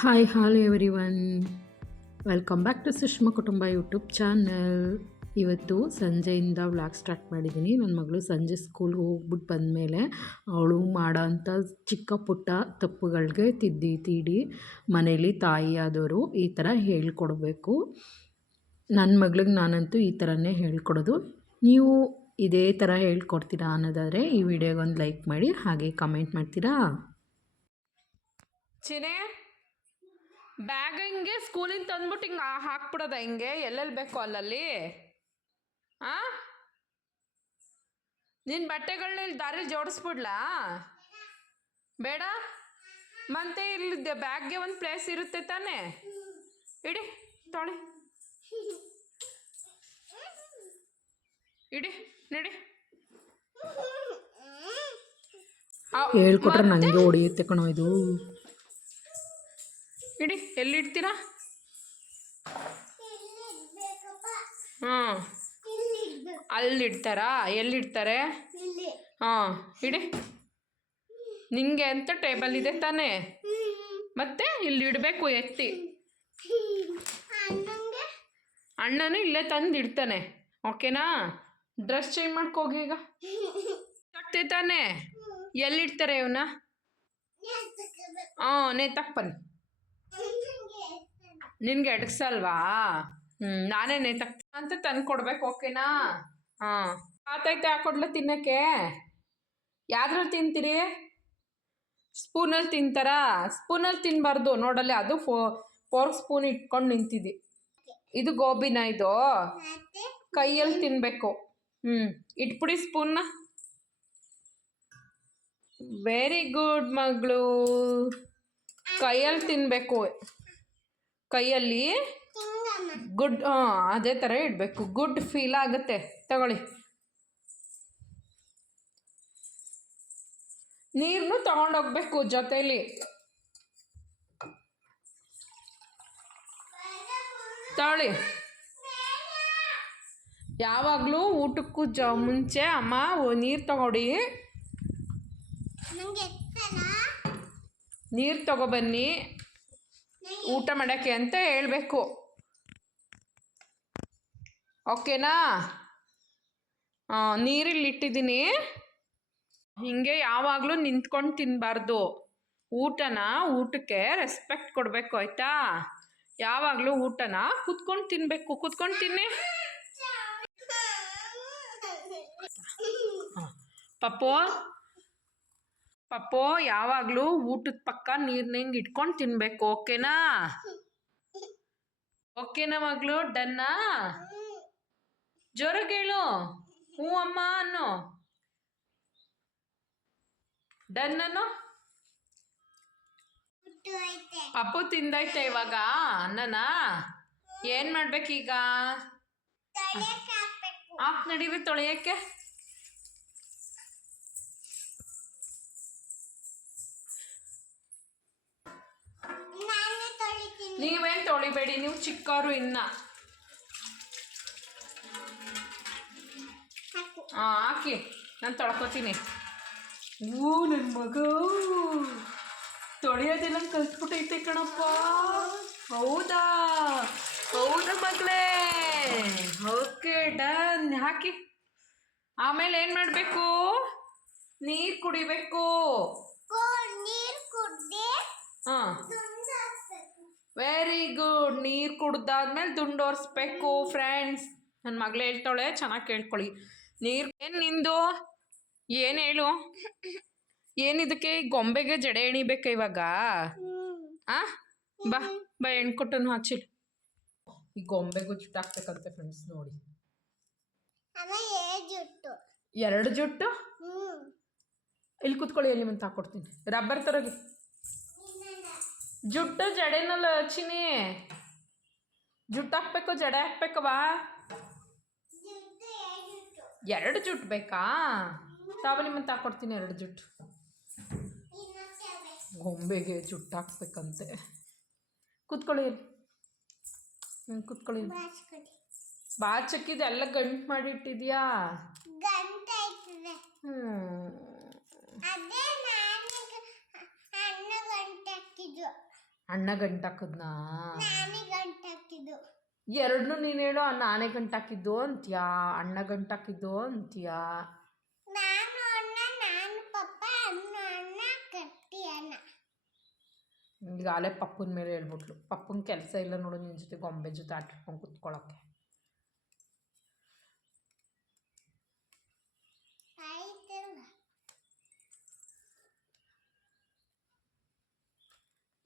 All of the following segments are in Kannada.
Hi all everyone welcome back to Sushma ಕುಟುಂಬ ಯೂಟ್ಯೂಬ್ ಚಾನಲ್ ಇವತ್ತು ಸಂಜೆಯಿಂದ ವ್ಲಾಗ್ ಸ್ಟಾರ್ಟ್ ಮಾಡಿದ್ದೀನಿ. ನನ್ನ ಮಗಳು ಸಂಜೆ ಸ್ಕೂಲ್ಗೆ ಹೋಗ್ಬಿಟ್ಟು ಬಂದಮೇಲೆ ಅವಳು ಮಾಡೋ ಅಂಥ ಚಿಕ್ಕ ಪುಟ್ಟ ತಪ್ಪುಗಳಿಗೆ ತಿದ್ದಿ, ತೀಡಿ ಮನೇಲಿ ತಾಯಿಯಾದವರು ಈ ಥರ ಹೇಳ್ಕೊಡ್ಬೇಕು. ನನ್ನ ಮಗಳಿಗೆ ನಾನಂತೂ ಈ ಥರನೇ ಹೇಳ್ಕೊಡೋದು. ನೀವು ಇದೇ ಥರ ಹೇಳ್ಕೊಡ್ತೀರಾ ಅನ್ನೋದಾದರೆ ಈ ವಿಡಿಯೋಗೊಂದು ಲೈಕ್ ಮಾಡಿ ಹಾಗೆ ಕಮೆಂಟ್ ಮಾಡ್ತೀರಾ? ಚಿನೆ ಬ್ಯಾಗ್ ಹಿಂಗೆ ಸ್ಕೂಲಿಂದ ತಂದ್ಬಿಟ್ಟು ಹಿಂಗೆ ಹಾಕ್ಬಿಡೋದ ಹಿಂಗೆ? ಎಲ್ಲೆಲ್ಲಿ ಬೇಕು ಅಲ್ಲಲ್ಲಿ? ಆ? ನಿನ್ನ ಬಟ್ಟೆಗಳನ್ನ ಇಲ್ಲಿ ದಾರಿಲಿ ಜೋಡಿಸ್ಬಿಡ್ಲಾ? ಬೇಡ? ಮತ್ತೆ ಇಲ್ಲಿ ಬ್ಯಾಗ್ಗೆ ಒಂದು ಪ್ಲೇಸ್ ಇರುತ್ತೆ ತಾನೇ? ಇಡಿ ತೊಳಿ. ಇಡಿ ನಡಿ. ಹೇಳ್ಕೊಟ್ರೆ? ನನಗೆ ಹೊಡೆಯುತ್ತೆ ಕಣೋ ಇದು. ಇಡಿ ಎಲ್ಲಿಡ್ತೀರಾ? ಹಾಂ ಅಲ್ಲಿಡ್ತಾರಾ? ಎಲ್ಲಿಡ್ತಾರೆ? ಹಾಂ ಇಡಿ. ನಿಂಗೆ ಅಂತ ಟೇಬಲ್ ಇದೆ ತಾನೇ? ಮತ್ತೆ ಇಲ್ಲಿ ಇಡಬೇಕು ಎತ್ತಿ ಅಣ್ಣನೂ ಇಲ್ಲೇ ತಂದು ಇಡ್ತಾನೆ ಓಕೆನಾ? ಡ್ರೆಸ್ ಚೇಂಜ್ ಮಾಡ್ಕೋಗಿ ಈಗ. ತಾನೆ? ತಾನೇ ಎಲ್ಲಿಡ್ತಾರೆ ಇವನ್ನ? ಹಾಂ ನೇ ಬನ್ನಿ ನಿನ್ಗೆ ಎಡಗ್ಸಲ್ವಾ ಹ್ಞೂ ನಾನೇ ನೇತಕ್ ಅಂತ ತಂದು ಕೊಡ್ಬೇಕು, ಓಕೆನಾ? ಹಾಂ. ಆತೈತೆ ಹಾಕೊಡ್ಲ ತಿನ್ನಕ್ಕೆ? ಯಾವ್ದ್ರಲ್ಲಿ ತಿಂತೀರಿ? ಸ್ಪೂನಲ್ಲಿ ತಿಂತಾರಾ? ಸ್ಪೂನಲ್ಲಿ ತಿನ್ಬಾರ್ದು, ನೋಡಲ್ಲಿ ಅದು ಫೋ ಫೋರ್ಕ್ ಸ್ಪೂನ್ ಇಟ್ಕೊಂಡು ನಿಂತಿದ್ದಿ. ಇದು ಗೋಬಿನ ಇದು. ಕೈಯಲ್ಲಿ ತಿನ್ನಬೇಕು ಹ್ಞೂ ಇಟ್ಬಿಡಿ ಸ್ಪೂನ್ನ. ವೆರಿ ಗುಡ್ ಮಗಳು. ಕೈಯಲ್ಲಿ ತಿನ್ನಬೇಕು ಕೈಯಲ್ಲಿ ಗುಡ್, ಹಾಂ, ಅದೇ ಥರ ಇಡಬೇಕು. ಗುಡ್ ಫೀಲ್ ಆಗುತ್ತೆ. ತಗೊಳ್ಳಿ. ನೀರನ್ನು ತಗೊಂಡೋಗ್ಬೇಕು ಜೊತೆಲಿ. ತಗೊಳ್ಳಿ. ಯಾವಾಗಲೂ ಊಟಕ್ಕೂ ಜ, ಮುಂಚೆ ಅಮ್ಮ ನೀರು ತಗೊಡಿ. ನೀರು ತಗೊಬನ್ನಿ ಊಟ ಮಾಡೋಕ್ಕೆ ಅಂತ ಹೇಳಬೇಕು. ಓಕೆನಾ? ನೀರಲ್ಲಿ ಇಟ್ಟಿದ್ದೀನಿ. ಹೀಗೆ ಯಾವಾಗಲೂ ನಿಂತ್ಕೊಂಡು ತಿನ್ನಬಾರ್ದು ಊಟನ ಊಟಕ್ಕೆ ರೆಸ್ಪೆಕ್ಟ್ ಕೊಡಬೇಕು ಆಯಿತಾ? ಯಾವಾಗಲೂ ಊಟನ ಕುತ್ಕೊಂಡು ತಿನ್ನಬೇಕು ಕುತ್ಕೊಂಡು ತಿನ್ನಿ. ಪಪ್ಪು ಪಪ್ಪು ಯಾವಾಗಲೂ ಊಟದ ಪಕ್ಕ ನೀರ್ನಿಂಗ್ ಇಟ್ಕೊಂಡು ತಿನ್ಬೇಕು ಓಕೆನಾ? ಓಕೆನಾ ಮಗಳು ಡನ್ನಾ? ಜ್ವರ ಕೇಳು. ಹ್ಞೂ ಅಮ್ಮ ಅನ್ನು. ಡನ್ನನು ಪಪ್ಪು ತಿಂದೈತೆ ಇವಾಗ ಅನ್ನನ? ಏನು ಮಾಡ್ಬೇಕೀಗ? ಆಫ್ ನಡೀರಿ ತೊಳೆಯಕ್ಕೆ. ನೀವೇನು ತೊಳಿಬೇಡಿ ನೀವು ಚಿಕ್ಕವರು ಇನ್ನ. ಹಾಂ ಹಾಕಿ ನಾನು ತೊಳ್ಕೊತೀನಿ. ಓ ನನ್ನ ಮಗ. ತೊಳೆಯೋದೆಲ್ಲ ಕಲ್ತ್ಬಿಟ್ಟೈತೆ ಕಣಪ್ಪ. ಹೌದಾ? ಹೌದಾ ಮಗಳೇ ಓಕೆ ಡನ್. ಹಾಕಿ. ಆಮೇಲೆ ಏನು ಮಾಡಬೇಕು? ನೀರು ಕುಡಿಬೇಕು. ಹಾಂ. ವೆರಿ ಗುಡ್ ನೀರು ಕುಡ್ದಾದ್ಮೇಲೆ ದುಂಡೋರ್ಸ್ಬೇಕು ಫ್ರೆಂಡ್ಸ್ ನನ್ನ ಮಗಳು ಹೇಳ್ತಾಳೆ ಚೆನ್ನಾಗಿ ಕೇಳ್ಕೊಳ್ಳಿ. ನೀರು ಏನು ನಿಂದು? ಏನು ಹೇಳು? ಏನಿದಕ್ಕೆ ಈ ಗೊಂಬೆಗೆ ಜಡೆ ಎಣಿಬೇಕ ಇವಾಗ? ಆ? ಬಾ ಬಾ ಎಣ್ಕೊಟ್ಟನು ಹಚ್ಚಿಲ್ ಈ ಗೊಂಬೆಗೂ ಜುಟ್ಟು ಹಾಕ್ಬೇಕಂತೆ ಫ್ರೆಂಡ್ಸ್ ನೋಡಿ ಎರಡು ಜುಟ್ಟು. ಇಲ್ಲಿ ಕುತ್ಕೊಳ್ಳಿ ಎಲ್ಲಿ ಮುಂದೆ ಹಾಕೊಡ್ತೀನಿ. ರಬ್ಬರ್ ತರೋಗಿ. ಜುಟ್ಟು ಜಡೆನಲ್ಲ ಚಿನಿ ಜುಟ್ಟು ಹಾಕ್ಬೇಕು ಜಡೆ ಹಾಕ್ಬೇಕವಾ ಎರಡು ಜುಟ್ಟು ಬೇಕಾ? ತಾವಲಿ ತಾ ಕೊಡ್ತೀನಿ ಎರಡು ಜುಟ್ಟು ಗೊಂಬೆಗೆ ಜುಟ್ಟು ಹಾಕ್ಬೇಕಂತೆ. ಕೂತ್ಕೊಳ್ಳಿ. ಕೂತ್ಕೊಳ್ಳಿ ಹ್ಞೂ ಕುತ್ಕೊಳ್ಳಿ. ಇಲ್ಲಿ. ಬಾಚಕ್ಕಿದೆ ಎಲ್ಲ ಗಂಟು ಮಾಡಿಟ್ಟಿದ್ಯಾ ಹ್ಞೂ ಅದೇ ನಾನು ಅಣ್ಣ ಗಂಟಾಕಿದ್ನಾ ಎರಡನ್ನೂ ನೀನು ಹೇಳು ನಾನೇ ಗಂಟಾಕಿದ್ದು ಅಂತ್ಯಾ? ಅಣ್ಣ ಗಂಟಾಕಿದ್ದು ಅಂತ್ಯಾ? ನಾನು ಅಣ್ಣ ನಾನು ಪಪ್ಪ ಅಣ್ಣ ಅಣ್ಣ ಕಟ್ಟಿ ಅಣ್ಣ. ಈಗ ಅಲ್ಲೇ ಪಪ್ಪನ ಮೇಲೆ ಹೇಳ್ಬಿಟ್ಲು. ಪಪ್ಪನ ಕೆಲಸ ಇಲ್ಲ ನೋಡು ನಿನ್ನ ಜೊತೆ ಗೊಂಬೆ ಜೊತೆ ಆಟ ಆಡ್ಕೊಂಡು ಕುತ್ಕೊಳ್ಳೋಕ್ಕೆ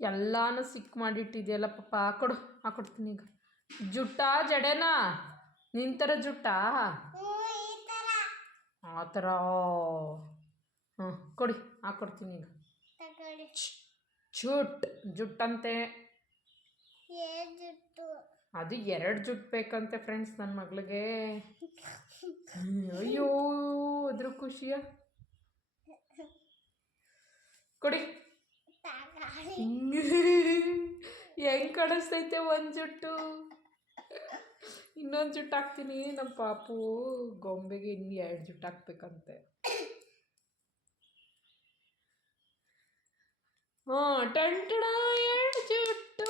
ಎಲ್ಲಾನು ಸಿಕ್ ಮಾಡಿಟ್ಟಿದೆಯಲ್ಲ ಪಪ್ಪ ಹಾಕೊಡು ಹಾಕೊಡ್ತೀನಿ ಈಗ. ಜುಟ್ಟಾ ಜಡೆನಾ? ನಿನ್ನ ಥರ ಜುಟ್ಟಾ? ಆ ಥರ. ಹ್ಞೂ ಕೊಡಿ ಹಾಕೊಡ್ತೀನಿ ಈಗ. ಜುಟ್ ಜುಟ್ಟಂತೆ. ಅದು ಎರಡು ಜುಟ್ ಬೇಕಂತೆ ಫ್ರೆಂಡ್ಸ್ ನನ್ನ ಮಗಳಿಗೆ. ಅಯ್ಯೋ ಅದ್ರ ಖುಷಿಯ. ಕೊಡಿ. ಹೆಂಗ್ ಕಾಣಿಸ್ತೈತೆ ಒಂದು ಜುಟ್ಟು? ಇನ್ನೊಂದು ಜುಟ್ಟು ಹಾಕ್ತೀನಿ ನಮ್ಮ ಪಾಪು. ಗೊಂಬೆಗೆ ಇನ್ನು ಎರಡು ಜುಟ್ಟು ಹಾಕ್ಬೇಕಂತೆ. ಹಾ ಟಂಟಣ ಎರಡು ಜುಟ್ಟು.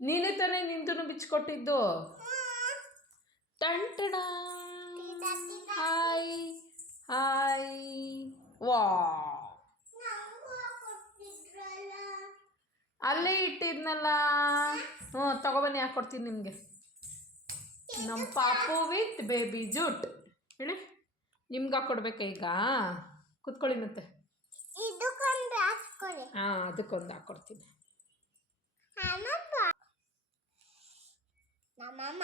ನೀನೇ ತಾನೇ ನಿಂತು ಬಿಚ್ಕೊಟ್ಟಿದ್ದು ಟಂಟಣ. ಹಾಯ್ ಹಾಯ್ ವಾ ಅಲ್ಲೇ ಇಟ್ಟಿದ್ನಲ್ಲ. ಹ್ಞೂ, ತಗೊಬನ್ನಿ ಹಾಕ್ಕೊಡ್ತೀನಿ ನಿಮಗೆ? ನಮ್ಮ ಪಾಪು ವಿತ್ ಬೇಬಿ ಜೂಟ್. ಹೇಳಿ, ನಿಮ್ಗೆ ಹಾಕ್ಕೊಡ್ಬೇಕಾ ಈಗ? ಕುತ್ಕೊಳ್ಳಿ ಮತ್ತೆ. ಹಾಂ, ಅದಕ್ಕೊಂದು ಹಾಕ್ಕೊಡ್ತೀನಿ ನಮ್ಮಮ್ಮ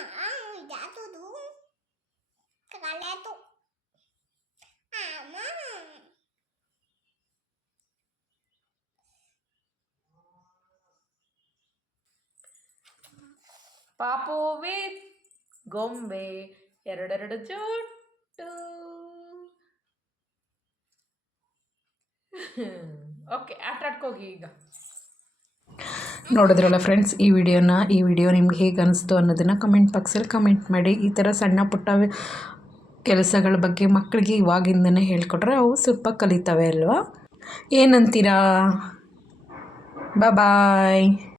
ಪಾಪು ವಿತ್ ಗೊಂಬೆ ಎರಡೆರಡು ಜುಟ್ಟು. ಓಕೆ ಆಟ ಆಡ್ಕೋಗಿ ಈಗ. ನೋಡಿದ್ರಲ್ಲ ಫ್ರೆಂಡ್ಸ್ ಈ ವಿಡಿಯೋನ ಈ ವಿಡಿಯೋ ನಿಮ್ಗೆ ಹೇಗೆ ಅನಿಸ್ತು ಅನ್ನೋದನ್ನು ಕಮೆಂಟ್ ಬಾಕ್ಸಲ್ಲಿ ಕಮೆಂಟ್ ಮಾಡಿ. ಈ ಥರ ಸಣ್ಣ ಪುಟ್ಟ ಕೆಲಸಗಳ ಬಗ್ಗೆ ಮಕ್ಕಳಿಗೆ ಇವಾಗಿಂದನೇ ಹೇಳ್ಕೊಟ್ರೆ ಅವು ಸ್ವಲ್ಪ ಕಲಿತವೆ ಅಲ್ವಾ? ಏನಂತೀರಾ? ಬಾಯ್